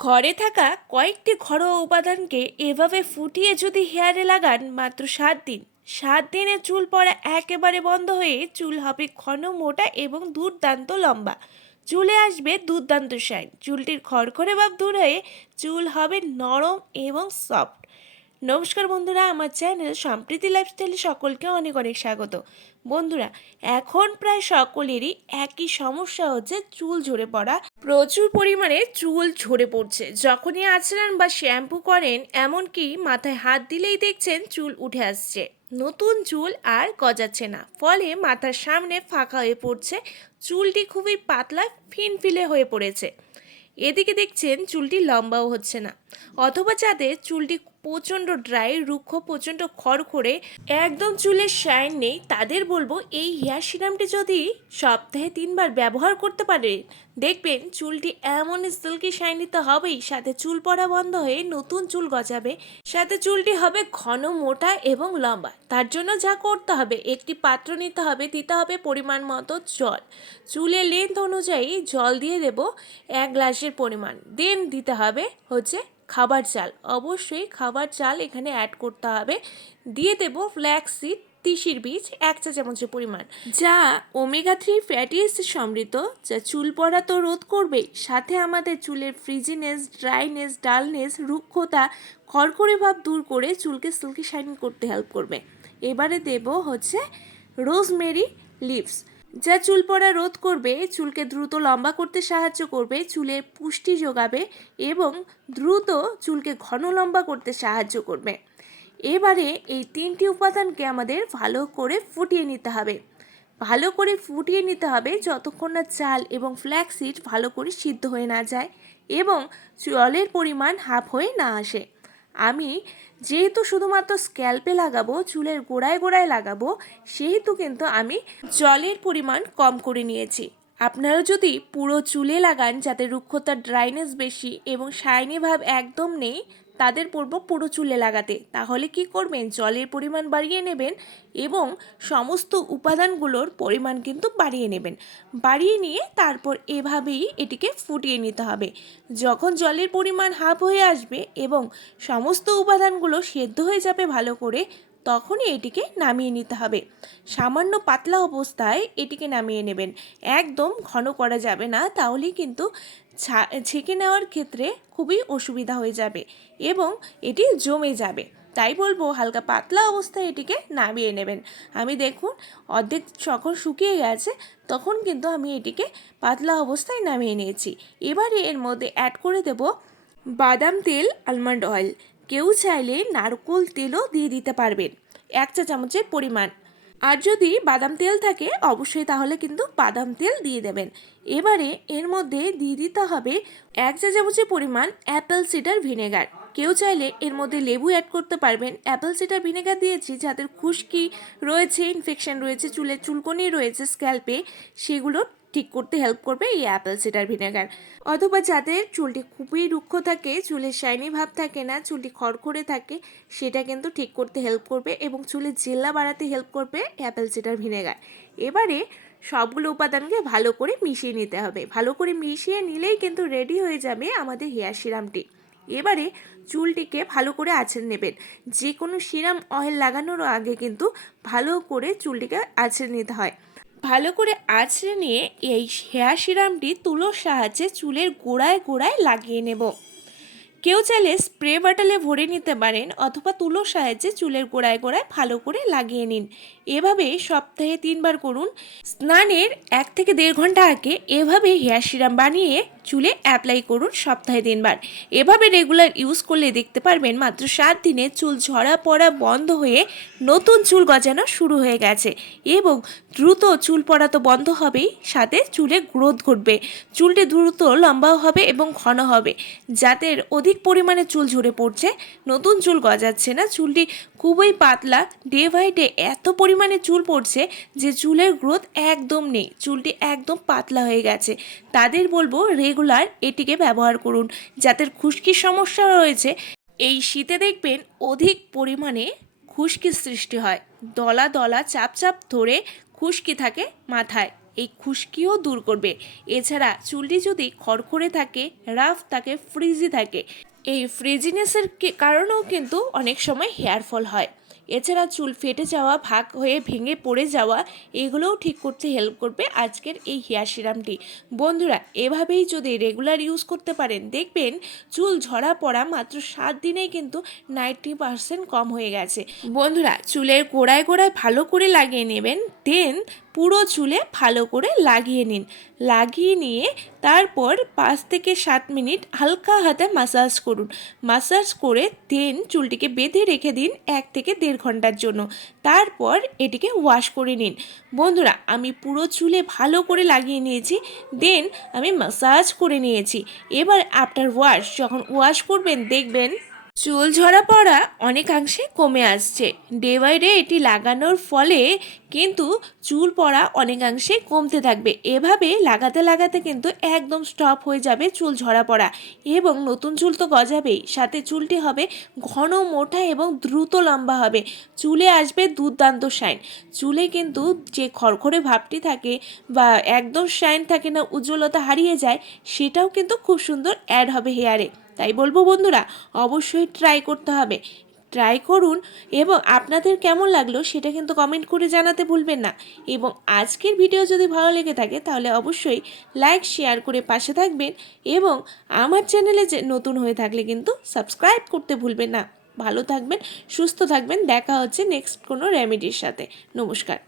ঘরে থাকা কয়েকটি ঘরোয়া উপাদানকে এভাবে ফুটিয়ে যদি হেয়ারে লাগান মাত্র সাত দিন। সাত দিনে চুল পড়া একেবারে বন্ধ হয়ে চুল হবে ঘন, মোটা এবং দুর্দান্ত লম্বা। চুলে আসবে দুর্দান্ত শাইন। চুলটির খড়খড়ে ভাব দূর হয়ে চুল হবে নরম এবং সফট। নমস্কার বন্ধুরা, আমার চ্যানেল সম্প্রীতি লাইফস্টাইলে সকলকে অনেক অনেক স্বাগত। বন্ধুরা, এখন প্রায় সকলেরই একই সমস্যা হচ্ছে চুল ঝরে পড়া। প্রচুর পরিমাণে চুল ঝরে পড়ছে। যখনই আচরণ বা শ্যাম্পু করেন, এমনকি মাথায় হাত দিলেই দেখছেন চুল উঠে আসছে। নতুন চুল আর গজাচ্ছে না। ফলে মাথার সামনে ফাঁকা হয়ে পড়ছে। চুলটি খুবই পাতলা, ফিনফিলে হয়ে পড়েছে। এদিকে দেখছেন চুলটি লম্বাও হচ্ছে না। অথবা যাদের চুলটি প্রচণ্ড ড্রাই, রুক্ষ, প্রচণ্ড খড়খড়ে, একদম চুলের শাইন নেই। তাদের বলব, এই হেয়ার সিরামটি যদি সপ্তাহে তিনবার ব্যবহার করতে পারে, দেখবেন চুলটি এমন সিল্কি শাইনি তো হবেই, সাথে চুল পড়া বন্ধ হয়ে নতুন চুল গজাবে। সাথে চুলটি হবে ঘন, মোটা এবং লম্বা। তার জন্য যা করতে হবে, একটি পাত্র নিতে হবে, দিতে হবে পরিমাণ মতো জল। চুলের লেন্থ অনুযায়ী জল দিয়ে দেব এক গ্লাসের পরিমাণ। দেন দিতে হবে হচ্ছে খাবার চাল। অবশ্যই খাবার চাল এখানে অ্যাড করতে হবে। দিয়ে দেবো ফ্ল্যাক্স সিড তিসির বীজ, এক চা চামচের পরিমাণ। যা ওমেগা থ্রি ফ্যাটি অ্যাসিড সমৃদ্ধ, যা চুল পড়া তো রোধ করবে সাথে আমাদের চুলের ফ্রিজিনেস ড্রাইনেস ডালনেস রুক্ষতা, খড়খড়ে ভাব দূর করে চুলকে সিল্কি শাইনিং করতে হেল্প করবে। এবারে দেব হচ্ছে রোজমেরি লিভস যা চুল পড়া রোধ করবে, চুলকে দ্রুত লম্বা করতে সাহায্য করবে চুলে পুষ্টি যোগাবে এবং দ্রুত চুলকে ঘন লম্বা করতে সাহায্য করবে। এবারে এই তিনটি উপাদানকে আমাদের ভালো করে ফুটিয়ে নিতে হবে। ভালো করে ফুটিয়ে নিতে হবে যতক্ষণ না চাল এবং ফ্ল্যাক্সিড ভালো করে সিদ্ধ হয়ে না যায় এবং জলের পরিমাণ হাফ হয়ে না আসে। আমি যেহেতু শুধুমাত্র স্ক্যাল্পে লাগাবো, চুলের গোড়ায় গোড়ায় লাগাবো, সেহেতু কিন্তু আমি জলের পরিমাণ কম করে নিয়েছি। আপনারা যদি পুরো চুলে লাগান, যাতে রুক্ষতার ড্রাইনেস বেশি এবং শাইনি ভাব একদম নেই তাদের পূর্ব পুরো চুলে লাগাতে। তাহলে কি করবেন? জলের পরিমাণ বাড়িয়ে নেবেন এবং সমস্ত উপাদানগুলোর পরিমাণ কিন্তু বাড়িয়ে নেবেন। বাড়িয়ে নিয়ে তারপর এভাবেই এটিকে ফুটিয়ে নিতে হবে। যখন জলের পরিমাণ হাফ হয়ে আসবে এবং সমস্ত উপাদানগুলো সেদ্ধ হয়ে যাবে ভালো করে তখনই এটিকে নামিয়ে নিতে হবে। সামান্য পাতলা অবস্থায় এটিকে নামিয়ে নেবেন। একদম ঘন করা যাবে না, তাহলেই কিন্তু ছেঁকে নেওয়ার ক্ষেত্রে খুবই অসুবিধা হয়ে যাবে এবং এটি জমে যাবে। তাই বলব হালকা পাতলা অবস্থায় এটিকে নামিয়ে নেবেন। আমি দেখুন অর্ধেক যখন শুকিয়ে গেছে, তখন কিন্তু আমি এটিকে পাতলা অবস্থায় নামিয়ে নিয়েছি। এবারে এর মধ্যে অ্যাড করে দেব বাদাম তেল আলমন্ড অয়েল কেউ চাইলে নারকোল তেলও দিয়ে দিতে পারবেন। এক চা চামচের পরিমাণ। আর যদি বাদাম তেল থাকে, অবশ্যই তাহলে কিন্তু বাদাম তেল দিয়ে দেবেন। এবারে এর মধ্যে দিয়ে দিতে হবে এক চা চামচের পরিমাণ অ্যাপেল সিডার ভিনেগার। কেউ চাইলে এর মধ্যে লেবু অ্যাড করতে পারবেন। অ্যাপেল সিডার ভিনেগার দিয়েছি, যাদের খুশকি রয়েছে, ইনফেকশন রয়েছে, চুলের চুলকনি রয়েছে, স্ক্যাল্পে সেগুলো ঠিক করতে হেল্প করবে এই অ্যাপেল সিডার ভিনেগার অথবা যাদের চুলটি খুবই রুক্ষ থাকে, চুলের শাইনি ভাব থাকে না, চুলটি খড়খড়ে থাকে, সেটা কিন্তু ঠিক করতে হেল্প করবে এবং চুলের জেল্লা বাড়াতে হেল্প করবে অ্যাপেল সিডার ভিনেগার এবারে সবগুলো উপাদানকে ভালো করে মিশিয়ে নিতে হবে। ভালো করে মিশিয়ে নিলেই কিন্তু রেডি হয়ে যাবে আমাদের হেয়ার সিরামটি এবারে চুলটিকে ভালো করে আছড়ে নেবেন। যে কোনো সিরাম অয়েল লাগানোর আগে কিন্তু ভালো করে চুলটিকে আছড়ে নিতে হয়। ভালো করে আঁচড়ে নিয়ে এই হেয়ার সিরামটি তুলোর সাহায্যে চুলের গোড়ায় গোড়ায় লাগিয়ে নেব। কেউ চাইলে স্প্রে বাটালে ভরে নিতে পারেন অথবা তুলোর সাহায্যে চুলের গোড়ায় গোড়ায় ভালো করে লাগিয়ে নিন। এভাবে সপ্তাহে তিনবার করুন। স্নানের এক থেকে দেড় ঘণ্টা আগে এভাবে হেয়ার সিরাম বানিয়ে চুলে অ্যাপ্লাই করুন সপ্তাহে তিনবার। এভাবে রেগুলার ইউজ করলে দেখতে পারবেন মাত্র সাত দিনে চুল ঝরা পড়া বন্ধ হয়ে নতুন চুল গজানো শুরু হয়ে গেছে এবং দ্রুত চুল পড়া তো বন্ধ হবেই, সাথে চুলে গ্রোথ ঘটবে। চুলটি দ্রুত লম্বাও হবে এবং ঘন হবে। যাদের অধিক পরিমাণে চুল ঝরে পড়ছে, নতুন চুল গজাচ্ছে না, চুলটি খুবই পাতলা ডে বাই ডে এত পরিমাণে চুল পড়ছে যে চুলের গ্রোথ একদম নেই। চুলটি একদম পাতলা হয়ে গেছে। তাদের বলব রেগুলার এটিকে ব্যবহার করুন। যাদের খুশকির সমস্যা রয়েছে, এই শীতে দেখবেন অধিক পরিমাণে খুশকির সৃষ্টি হয়। দলা দলা চাপ চাপ ধরে খুশকি থাকে মাথায়। এই খুশকিও দূর করবে। এছাড়া চুলটি যদি খড়খড়ে থাকে, রাফ থাকে ফ্রিজি থাকে। এই ফ্রিজিনেসের কারণেও কিন্তু অনেক সময় হেয়ার ফল হয়। এছাড়া চুল ফেটে যাওয়া, ভাগ হয়ে ভেঙে পড়ে যাওয়া, এগুলোও ঠিক করতে হেল্প করবে আজকের এই হেয়ার সিরামটি বন্ধুরা, এভাবেই যদি রেগুলার ইউজ করতে পারেন, দেখবেন চুল ঝরা পড়া মাত্র সাত দিনেই কিন্তু নাইনটি পার্সেন্ট কম হয়ে গেছে। বন্ধুরা, চুলের গোড়ায় গোড়ায় ভালো করে লাগিয়ে নেবেন দেন পুরো চুলে ভালো করে লাগিয়ে নিন। লাগিয়ে নিয়ে তারপর পাঁচ থেকে সাত মিনিট হালকা হাতে মাসাজ করুন। মাসাজ করে দেন চুলটিকে বেঁধে রেখে দিন এক থেকে দেড় ঘণ্টার জন্য। তারপর এটিকে ওয়াশ করে নিন। বন্ধুরা, আমি পুরো চুলে ভালো করে লাগিয়ে নিয়েছি দেন আমি মাসাজ করে নিয়েছি। এবার আফটার ওয়াশ যখন ওয়াশ করবেন, দেখবেন চুল ঝরা পড়া অনেকাংশে কমে আসছে। ডে বাই ডে এটি লাগানোর ফলে কিন্তু চুল পড়া অনেকাংশে কমতে থাকবে। এভাবে লাগাতে লাগাতে কিন্তু একদম স্টপ হয়ে যাবে চুল ঝরা পড়া এবং নতুন চুল তো গজাবেই। সাথে চুলটি হবে ঘন, মোটা এবং দ্রুত লম্বা হবে। চুলে আসবে দুর্দান্ত শাইন। চুলে কিন্তু যে খড়খড়ে ভাবটি থাকে বা একদম শাইন থাকে না, উজ্জ্বলতা হারিয়ে যায়, সেটাও কিন্তু খুব সুন্দর অ্যাড হবে হেয়ারে তাই বলব বন্ধুরা, অবশ্যই ট্রাই করতে হবে। ট্রাই করুন এবং আপনাদের কেমন লাগল সেটা কিন্তু কমেন্ট করে জানাতে ভুলবেন না। এবং আজকের ভিডিও যদি ভালো লেগে থাকে তাহলে অবশ্যই লাইক শেয়ার করে পাশে থাকবেন এবং আমার চ্যানেলে যে নতুন হয়ে থাকলে কিন্তু সাবস্ক্রাইব করতে ভুলবেন না। ভালো থাকবেন, সুস্থ থাকবেন, দেখা হচ্ছে নেক্সট কোনো রেমেডির সাথে। নমস্কার।